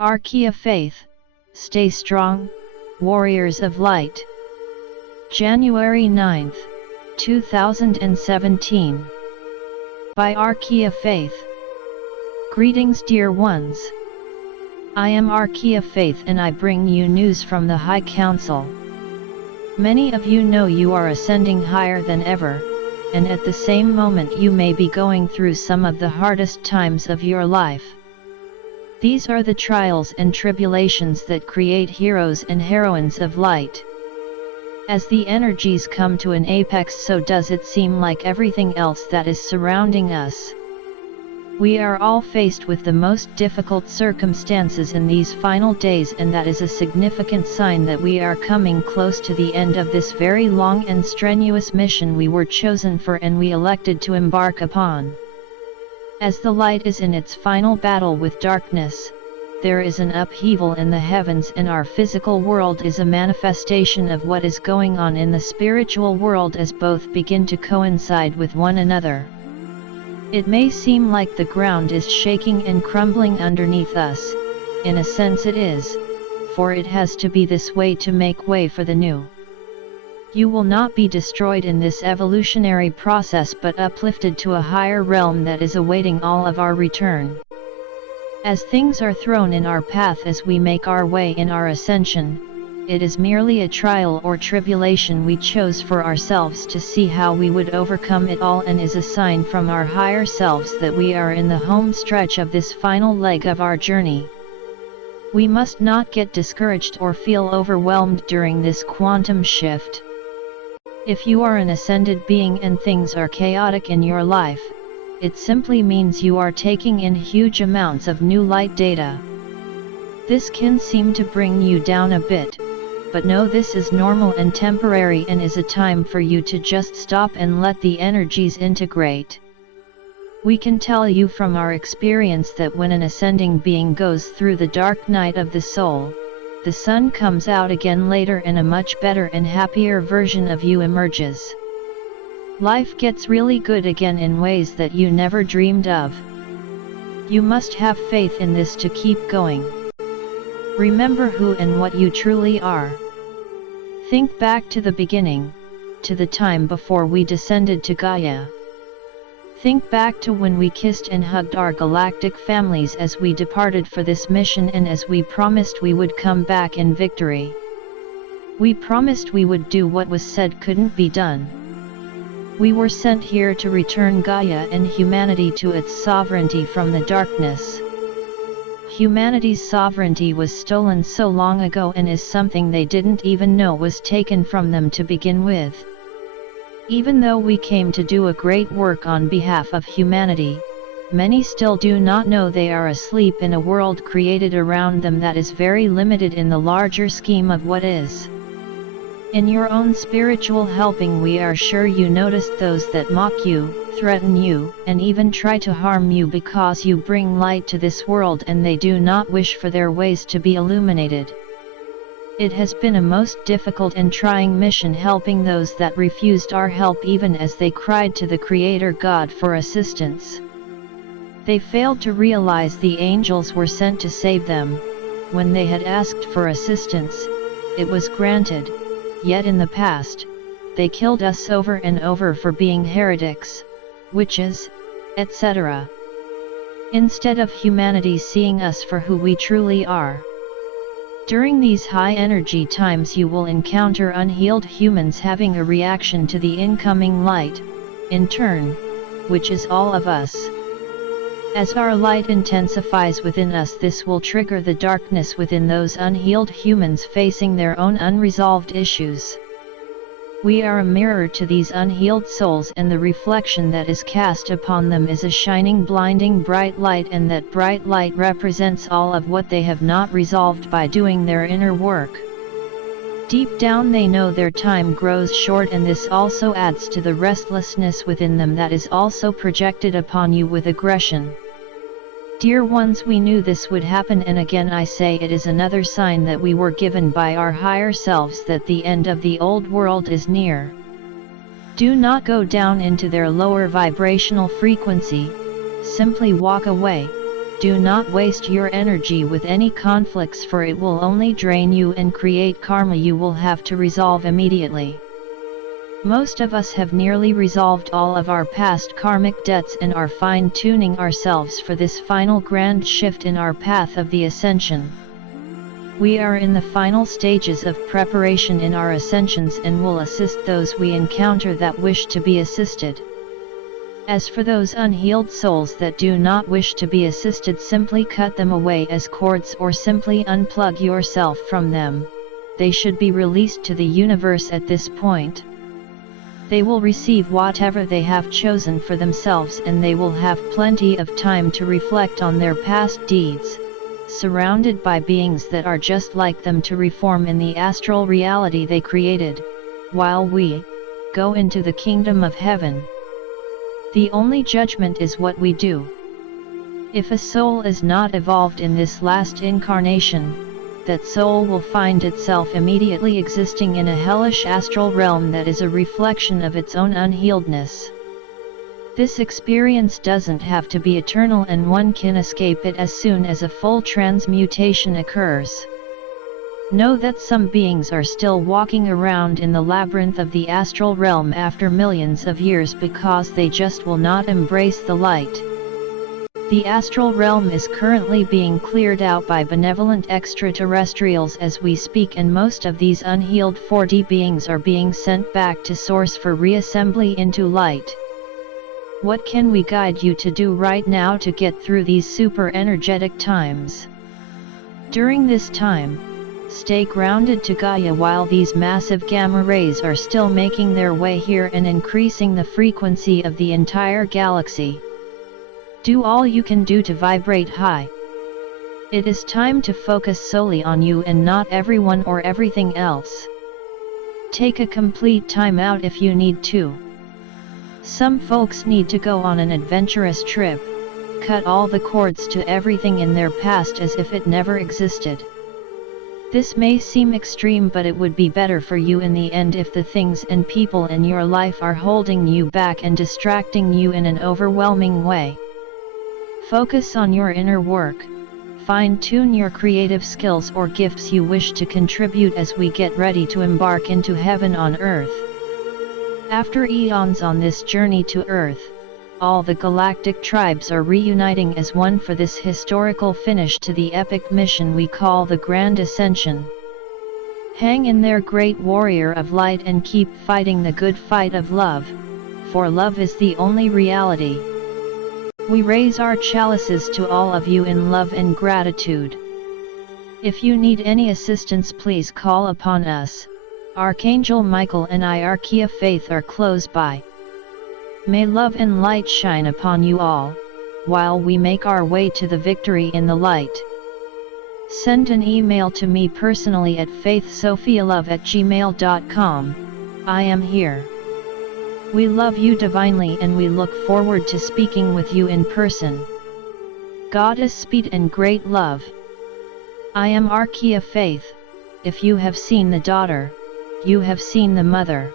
Archaeia Faith, stay strong, warriors of light. January 9th, 2017. By Archaeia Faith. Greetings, dear ones. I am Archaeia Faith and I bring you news from the High Council. Many of you know you are ascending higher than ever, and at the same moment you may be going through some of the hardest times of your life. These are the trials and tribulations that create heroes and heroines of light. As the energies come to an apex, so does it seem like everything else that is surrounding us. We are all faced with the most difficult circumstances in these final days, and that is a significant sign that we are coming close to the end of this very long and strenuous mission we were chosen for and we elected to embark upon. As the light is in its final battle with darkness, there is an upheaval in the heavens, and our physical world is a manifestation of what is going on in the spiritual world as both begin to coincide with one another. It may seem like the ground is shaking and crumbling underneath us. In a sense it is, for it has to be this way to make way for the new. You will not be destroyed in this evolutionary process but uplifted to a higher realm that is awaiting all of our return. As things are thrown in our path as we make our way in our ascension, it is merely a trial or tribulation we chose for ourselves to see how we would overcome it all, and is a sign from our higher selves that we are in the home stretch of this final leg of our journey. We must not get discouraged or feel overwhelmed during this quantum shift. If you are an ascended being and things are chaotic in your life, it simply means you are taking in huge amounts of new light data. This can seem to bring you down a bit, but know this is normal and temporary and is a time for you to just stop and let the energies integrate. We can tell you from our experience that when an ascending being goes through the dark night of the soul, the sun comes out again later and a much better and happier version of you emerges. Life gets really good again in ways that you never dreamed of. You must have faith in this to keep going. Remember who and what you truly are. Think back to the beginning, to the time before we descended to Gaia. Think back to when we kissed and hugged our galactic families as we departed for this mission, and as we promised we would come back in victory. We promised we would do what was said couldn't be done. We were sent here to return Gaia and humanity to its sovereignty from the darkness. Humanity's sovereignty was stolen so long ago and is something they didn't even know was taken from them to begin with. Even though we came to do a great work on behalf of humanity, many still do not know they are asleep in a world created around them that is very limited in the larger scheme of what is. In your own spiritual helping, we are sure you noticed those that mock you, threaten you, and even try to harm you because you bring light to this world and they do not wish for their ways to be illuminated. It has been a most difficult and trying mission helping those that refused our help even as they cried to the Creator God for assistance. They failed to realize the angels were sent to save them. When they had asked for assistance, it was granted, yet in the past, they killed us over and over for being heretics, witches, etc. Instead of humanity seeing us for who we truly are. During these high energy times you will encounter unhealed humans having a reaction to the incoming light, in turn, which is all of us. As our light intensifies within us, this will trigger the darkness within those unhealed humans facing their own unresolved issues. We are a mirror to these unhealed souls, and the reflection that is cast upon them is a shining, blinding bright light, and that bright light represents all of what they have not resolved by doing their inner work. Deep down they know their time grows short, and this also adds to the restlessness within them that is also projected upon you with aggression. Dear ones, we knew this would happen, and again I say it is another sign that we were given by our higher selves that the end of the old world is near. Do not go down into their lower vibrational frequency, simply walk away, Do not waste your energy with any conflicts, for it will only drain you and create karma you will have to resolve immediately. Most of us have nearly resolved all of our past karmic debts and are fine-tuning ourselves for this final grand shift in our path of the ascension. We are in the final stages of preparation in our ascensions and will assist those we encounter that wish to be assisted. As for those unhealed souls that do not wish to be assisted, simply cut them away as cords or simply unplug yourself from them. They should be released to the universe at this point. They will receive whatever they have chosen for themselves, and they will have plenty of time to reflect on their past deeds, surrounded by beings that are just like them to reform in the astral reality they created, while we go into the kingdom of heaven. The only judgment is what we do. If a soul is not evolved in this last incarnation, that soul will find itself immediately existing in a hellish astral realm that is a reflection of its own unhealedness. This experience doesn't have to be eternal, and one can escape it as soon as a full transmutation occurs. Know that some beings are still walking around in the labyrinth of the astral realm after millions of years because they just will not embrace the light. The astral realm is currently being cleared out by benevolent extraterrestrials as we speak, and most of these unhealed 4D beings are being sent back to source for reassembly into light. What can we guide you to do right now to get through these super energetic times? During this time, stay grounded to Gaia while these massive gamma rays are still making their way here and increasing the frequency of the entire galaxy. Do all you can do to vibrate high. It is time to focus solely on you and not everyone or everything else. Take a complete time out if you need to. Some folks need to go on an adventurous trip, cut all the cords to everything in their past as if it never existed. This may seem extreme, but it would be better for you in the end if the things and people in your life are holding you back and distracting you in an overwhelming way. Focus on your inner work, fine-tune your creative skills or gifts you wish to contribute as we get ready to embark into heaven on earth. After eons on this journey to earth, all the galactic tribes are reuniting as one for this historical finish to the epic mission we call the Grand Ascension. Hang in there, great warrior of light, and keep fighting the good fight of love, for love is the only reality. We raise our chalices to all of you in love and gratitude. If you need any assistance, please call upon us. Archangel Michael and I, Archaeia Faith, are close by. May love and light shine upon you all, while we make our way to the victory in the light. Send an email to me personally at faithsophialove@gmail.com. I am here. We love you divinely and we look forward to speaking with you in person. Goddess speed and great love. I am Archaeia Faith. If you have seen the daughter, you have seen the mother.